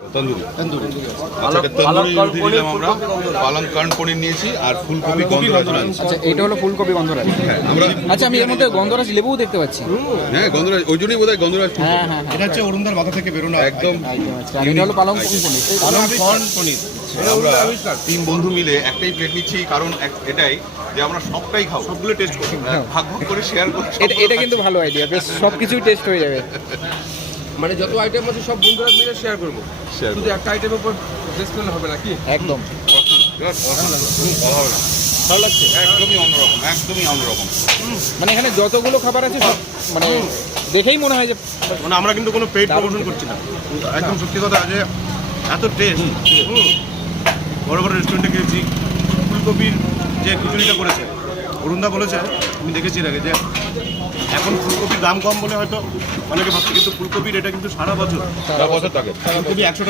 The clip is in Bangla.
তন্দুরি তন্দুরি রুটি দিলাম আমরা, পালং কার্ন পনির নিয়েছি আর ফুলকপি গন্ধরাজ নিয়েছি। আচ্ছা, এটা হলো ফুলকপি গন্ধরাজ। হ্যাঁ আমরা, আচ্ছা, আমি এর মধ্যে গন্ধরাজ লেবুও দেখতে পাচ্ছি। হ্যাঁ গন্ধরাজ, ওই জন্যই বোধহয় গন্ধরাজ। হ্যাঁ হ্যাঁ এটা হচ্ছে অরুণদার মাথা থেকে বেরোনো একদম। আচ্ছা, আর এটা হলো পালং পনির। পালং কর্ন পনির। আমরা 3 বন্ধু মিলে একটাই প্লেট নিচ্ছি, কারণ এটাই যে আমরা সবটাই খাবো, সবগুলো টেস্ট করবো, ভাগ ভাগ করে শেয়ার করবো। এটা কিন্তু ভালো আইডিয়া, বেশ সব কিছুই টেস্ট হয়ে যাবে। মানে যত আইটেম আছে সব বন্ধুরা মিলে শেয়ার করবো, শুধু একটা আইটেমের উপর টেস্ট করলে হবে না কি? একদম ভালো লাগছে, একদমই অন্যরকম, একদমই অন্যরকম। মানে এখানে যতগুলো খাবার আছে সব মানে দেখেই মনে হয় যে মানে আমরা কিন্তু কোনো পেইড প্রমোশন করছি না, একদম সত্যি কথা যে এত টেস্ট। বড় বড় রেস্টুরেন্টে গিয়েছি, ফুলকপির যে খিচুড়িটা করেছে অরুণদা বলেছে, আমি দেখেছি এর আগে, যে এখন ফুলকপির দাম কম বলে হয়তো অনেকে ভাবছে, কিন্তু ফুলকপির এটা কিন্তু সারা বছর থাকে ফুলকপি 100